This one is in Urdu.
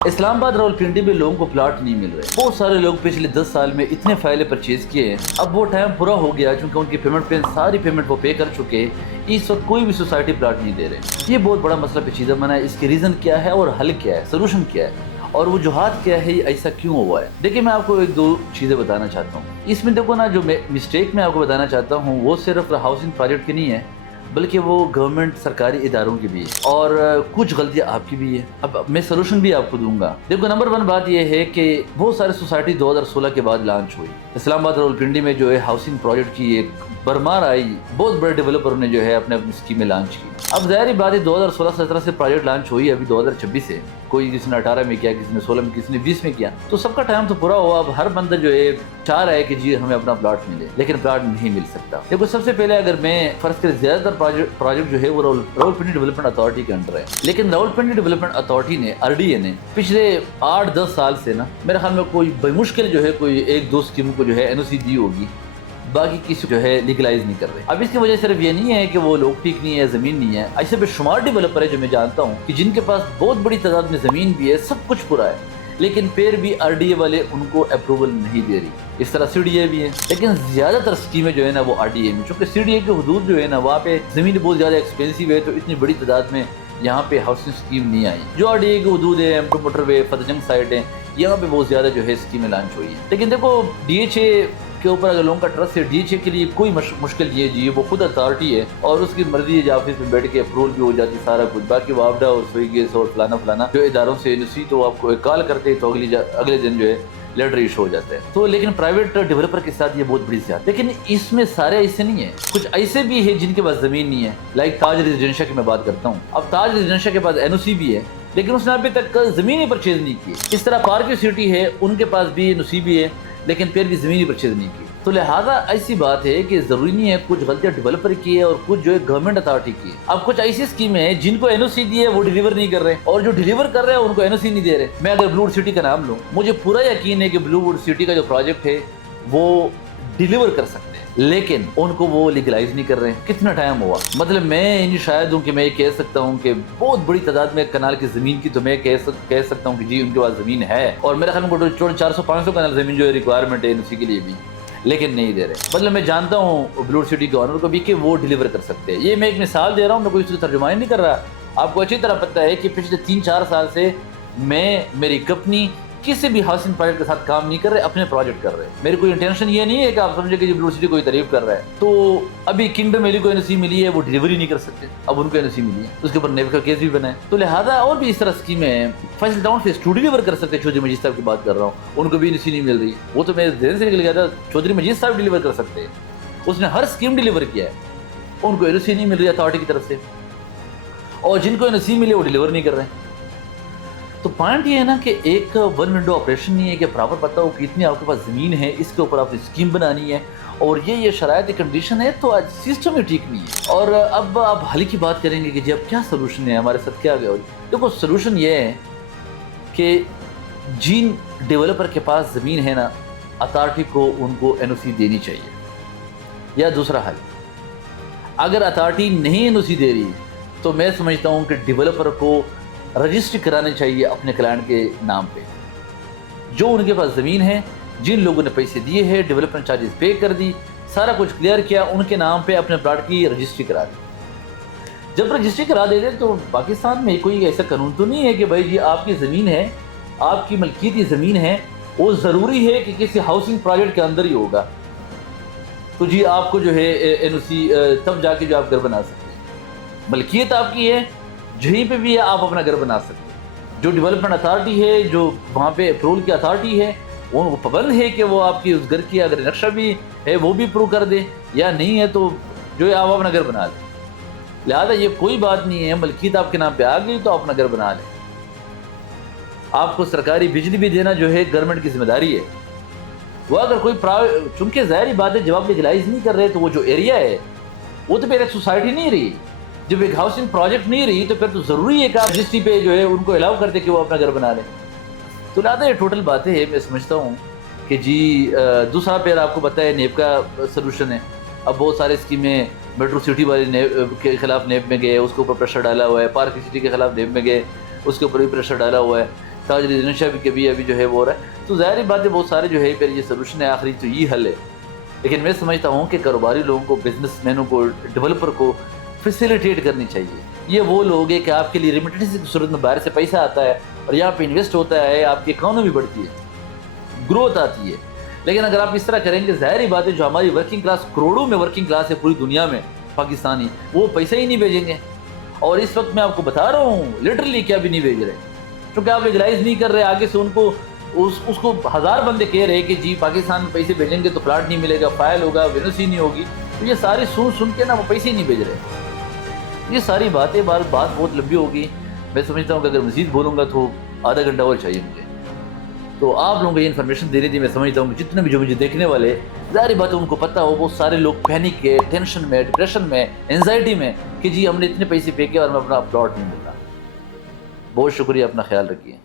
اسلام آباد راولپنڈی میں لوگوں کو پلاٹ نہیں مل رہے. بہت سارے لوگ پچھلے 10 سال میں اتنے فائلیں پرچیز کیے ہیں. اب وہ ٹائم پورا ہو گیا چونکہ ان کی پیمنٹ پہ ساری پیمنٹ وہ پے کر چکے. اس وقت کوئی بھی سوسائٹی پلاٹ نہیں دے رہے. یہ بہت بڑا مسئلہ پیچیدہ بنا ہے. اس کی ریزن کیا ہے اور حل کیا ہے, سولوشن کیا ہے اور وجوہات کیا ہے, یہ ایسا کیوں ہوا ہے. دیکھیں میں آپ کو ایک دو چیزیں بتانا چاہتا ہوں. اس میں دیکھو نا, جو مسٹیک میں آپ کو بتانا چاہتا ہوں وہ صرف ہاؤسنگ پروجیکٹ کی نہیں ہے بلکہ وہ گورنمنٹ سرکاری اداروں کی بھی ہے اور کچھ غلطیاں آپ کی بھی ہے. اب میں سولوشن بھی آپ کو دوں گا. دیکھو نمبر 1 بات یہ ہے کہ بہت سارے سوسائٹی 2016 کے بعد لانچ ہوئی. اسلام آباد راولپنڈی میں جو ہے ہاؤسنگ پروجیکٹ کی ایک برمار آئی. بہت بڑے ڈیولپروں نے جو ہے اپنے اسکیمیں لانچ کی. اب ظاہری بات ہے 2016-17 سے پروجیکٹ لانچ ہوئی, ابھی 2026 سے کوئی کسی نے 18 میں کیا, کسی نے 16 میں, کسی نے 20 میں کیا, تو سب کا ٹائم تو پورا ہوا. اب ہر بندہ جو ہے چاہ رہا ہے کہ جی ہمیں اپنا پلاٹ ملے, لیکن پلاٹ نہیں مل سکتا. دیکھو سب سے پہلے اگر میں فرض کریں زیادہ تر پروجیکٹ جو ہے وہ راولپنڈی ڈیولپمنٹ اتھارٹی کے انڈر ہے, لیکن راولپنڈی ڈیولپمنٹ اتھارٹی نے RDA نے پچھلے 8-10 سال سے نا میرے خیال میں کوئی بمشکل جو ہے کوئی 1-2 اسکیموں کو جو ہے NOC دی ہوگی, باقی کسی جو ہے لیگلائز نہیں کر رہے. اب اس کی وجہ صرف یہ نہیں ہے کہ وہ لوگ ٹھیک نہیں ہے, زمین نہیں ہے. ایسے بے شمار ڈیولپر ہے جو میں جانتا ہوں کہ جن کے پاس بہت بڑی تعداد میں زمین بھی ہے, سب کچھ پورا ہے, لیکن پھر بھی RDA والے ان کو اپروول نہیں دے رہی. اس طرح CDA بھی ہے, لیکن زیادہ تر اسکیمیں جو ہے نا وہ RDA میں, چونکہ CDA کی حدود جو ہے نا وہاں پہ زمین بہت زیادہ ایکسپینسیو ہے, تو اتنی بڑی تعداد میں یہاں پہ ہاؤسنگ اسکیم نہیں آئی. جو RDA کی حدود ہے, موٹر وے, فتح جنگ سائٹ ہے, یہاں پہ بہت زیادہ جو ہے اسکیمیں لانچ ہوئی ہیں. لیکن دیکھو DHA کے اوپر اگر لوگوں کا ٹرسٹ ہے, DHA کے لیے کوئی مشکل یہ جی وہ خود اتھارٹی ہے اور اس کی مرضی ہے, آفس میں بیٹھ کے اپروول بھی ہو جاتی سارا کچھ. باقی وابڈا اور سوئی گیس اور فلانا جو اداروں سے NOC تو آپ کو کال کرتے تو اگلے دن جو ہے لیٹر ایشو ہو جاتا ہے. تو لیکن پرائیویٹ ڈیولپر کے ساتھ یہ بہت بڑی زیادہ. لیکن اس میں سارے ایسے نہیں ہیں, کچھ ایسے بھی ہیں جن کے پاس زمین نہیں ہے. لائک تاج ریزیڈینشیا کی میں بات کرتا ہوں. اب تاج ریزیڈینشیا کے پاس NOC بھی ہے, لیکن اس نے ابھی تک زمین ہی پرچیز نہیں کی. اس طرح پارکیو سٹی ہے, ان کے پاس بھی NOC بھی ہے, لیکن پھر بھی زمین ہی پرچیز نہیں کی. تو لہٰذا ایسی بات ہے کہ ضروری نہیں ہے, کچھ غلطیاں ڈیولپر کی ہے اور کچھ جو ہے گورنمنٹ اتھارٹی کی ہے. اب کچھ ایسی اسکیمیں ہیں جن کو NOC دی ہے وہ ڈیلیور نہیں کر رہے, اور جو ڈیلیور کر رہے ہیں ان کو NOC نہیں دے رہے. میں اگر بلو ووڈ سٹی کا نام لوں, مجھے پورا یقین ہے کہ بلو ووڈ سٹی کا جو پروجیکٹ ہے وہ ڈیلیور کر سکتے ہیں, لیکن ان کو وہ لیگلائز نہیں کر رہے ہیں. کتنا ٹائم ہوا, مطلب میں شاید ہوں کہ میں یہ کہہ سکتا ہوں کہ بہت بڑی تعداد میں کنال کی زمین کی تو میں کہہ سکتا ہوں کہ جی ان کے پاس زمین ہے, اور میرے خیال میں 400-500 کنال زمین جو ہے ریکوائرمنٹ ہے NOC کے لیے بھی, لیکن نہیں دے رہے. مطلب میں جانتا ہوں بلو سٹی کے آنر کو بھی کہ وہ ڈیلیور کر سکتے ہیں. یہ میں ایک مثال دے رہا ہوں, میں کوئی اس کا ترجمانی نہیں کر رہا. آپ کو اچھی طرح پتہ ہے کہ پچھلے 3-4 سال سے میری کمپنی کسی بھی ہاؤسنگ پروجیکٹ کے ساتھ کام نہیں کر رہے, اپنے پروجیکٹ کر رہے. میری کوئی انٹینشن یہ نہیں ہے کہ آپ سمجھے کہ بلو سٹی کوئی تعریف کر رہا ہے. تو ابھی کنگڈم ویلی کو NOC ملی ہے, وہ ڈیلیوری نہیں کر سکتے, اب ان کو NOC ملی ہے, اس کے اوپر نیب کا کیس بھی بنا ہے. تو لہٰذا اور بھی اس طرح اسکیمیں ہیں. فیصل ٹاؤن فیس 2 ڈیلیور کر سکتے, چودھری مجید صاحب کی بات کر رہا ہوں, ان کو بھی NOC نہیں مل رہی. وہ تو میرے ذہن سے نکل گیا تھا, چودھری مجید صاحب ڈیلیور کر سکتے ہیں, اس نے ہر اسکیم ڈیلیور کیا ہے, ان کو NOC نہیں مل رہی اتھارٹی کی طرف سے, اور جن کو NOC ملے وہ ڈیلیور نہیں کر رہے ہیں. تو پوائنٹ یہ ہے نا کہ ایک ون ونڈو آپریشن نہیں ہے کہ پراپر پتہ ہو کہ اتنی آپ کے پاس زمین ہے, اس کے اوپر آپ نے اسکیم بنانی ہے, اور یہ شرائط کنڈیشن ہے, تو آج سسٹم ہی ٹھیک نہیں ہے. اور اب آپ حل کی بات کریں گے کہ جی اب کیا سلوشن ہے, ہمارے ساتھ کیا گیا. دیکھو سلوشن یہ ہے کہ جن ڈیولپر کے پاس زمین ہے نا, اتھارٹی کو ان کو NOC دینی چاہیے. یا دوسرا حل, اگر اتھارٹی نہیں NOC دے رہی تو میں سمجھتا ہوں کہ ڈیولپر کو رجسٹری کرانے چاہیے اپنے کلائنٹ کے نام پہ. جو ان کے پاس زمین ہے, جن لوگوں نے پیسے دیے ہیں, ڈیولپمنٹ چارجز پے کر دی, سارا کچھ کلیئر کیا, ان کے نام پہ اپنے پلاٹ کی رجسٹری کرا دی. جب رجسٹری کرا دیتے تو پاکستان میں کوئی ایسا قانون تو نہیں ہے کہ بھائی جی آپ کی زمین ہے, آپ کی ملکیتی زمین ہے, وہ ضروری ہے کہ کسی ہاؤسنگ پروجیکٹ کے اندر ہی ہوگا, تو جی آپ کو جو ہے NOC تب جا کے جو آپ گھر بنا سکتے ہیں. ملکیت آپ کی ہے, جہیں پہ بھی آپ اپنا گھر بنا سکتے ہیں. جو ڈیولپمنٹ اتھارٹی ہے, جو وہاں پہ اپروول کی اتھارٹی ہے, وہ پابند ہے کہ وہ آپ کی اس گھر کی اگر نقشہ بھی ہے وہ بھی اپروو کر دے, یا نہیں ہے تو جو ہے آپ اپنا گھر بنا لیں. لہٰذا یہ کوئی بات نہیں ہے, ملکیت آپ کے نام پہ آ گئی تو اپنا گھر بنا لیں. آپ کو سرکاری بجلی بھی دینا جو ہے گورنمنٹ کی ذمہ داری ہے. وہ اگر کوئی چونکہ ظاہری بات ہے جب آپ لیگلائز نہیں کر رہے تو وہ جو ایریا ہے وہ تو پھر ایک سوسائٹی نہیں رہی, جب ایک ہاؤسنگ پروجیکٹ نہیں رہی تو پھر تو ضروری ہے کہ آپ رجسٹری پہ جو ہے ان کو الاؤ کر دے کہ وہ اپنا گھر بنا لیں. تو لہٰذا یہ ٹوٹل باتیں ہیں. میں سمجھتا ہوں کہ جی دوسرا پھر آپ کو پتہ ہے نیب کا سلوشن ہے. اب بہت سارے اسکیمیں میٹرو سٹی والے کے خلاف نیب میں گئے, اس کے اوپر پریشر ڈالا ہوا ہے. پارک سٹی کے خلاف نیب میں گئے, اس کے اوپر بھی پریشر ڈالا ہوا ہے. تاج ریزیڈنشیا بھی ابھی جو ہے وہ ہو رہا ہے. تو ظاہر بات ہے بہت سارے جو ہے پھر یہ سلوشن ہے آخری تو یہ حل ہے. لیکن میں سمجھتا ہوں کہ کاروباری لوگوں کو، بزنس مینوں کو، ڈیولپر کو فیسیلیٹیٹ کرنی چاہیے. یہ وہ لوگ ہیں کہ آپ کے لیے ریمیٹنس کی صورت میں باہر سے پیسہ آتا ہے اور یہاں پہ انویسٹ ہوتا ہے، آپ کی اکانومی بڑھتی ہے، گروتھ آتی ہے. لیکن اگر آپ اس طرح کریں گے، ظاہری بات ہے جو ہماری ورکنگ کلاس، کروڑوں میں ورکنگ کلاس ہے پوری دنیا میں پاکستانی، وہ پیسہ ہی نہیں بھیجیں گے. اور اس وقت میں آپ کو بتا رہا ہوں لٹرلی کیا بھی نہیں بھیج رہے، کیونکہ آپ لیگلائز نہیں کر رہے. آگے سے ان کو اس کو ہزار بندے کہہ رہے کہ جی پاکستان میں پیسے بھیجیں گے تو پلاٹ نہیں ملے گا، فائل ہوگا، وینوسی نہیں ہوگی. تو یہ ساری سن کے نا وہ پیسے ہی نہیں بھیج رہے. یہ ساری باتیں بات بہت لمبی ہوگی. میں سمجھتا ہوں کہ اگر مزید بولوں گا تو آدھا گھنٹہ اور چاہیے مجھے. تو آپ لوگوں کو یہ انفارمیشن دے رہی تھی. میں سمجھتا ہوں کہ جتنے بھی جو مجھے دیکھنے والے، ظاہری بات ہے ان کو پتہ ہو، بہت سارے لوگ پینک کے، ٹینشن میں، ڈپریشن میں، انزائٹی میں کہ جی ہم نے اتنے پیسے پے کیے اور ہمیں اپنا پلاٹ نہیں مل رہا. بہت شکریہ، اپنا خیال رکھیے.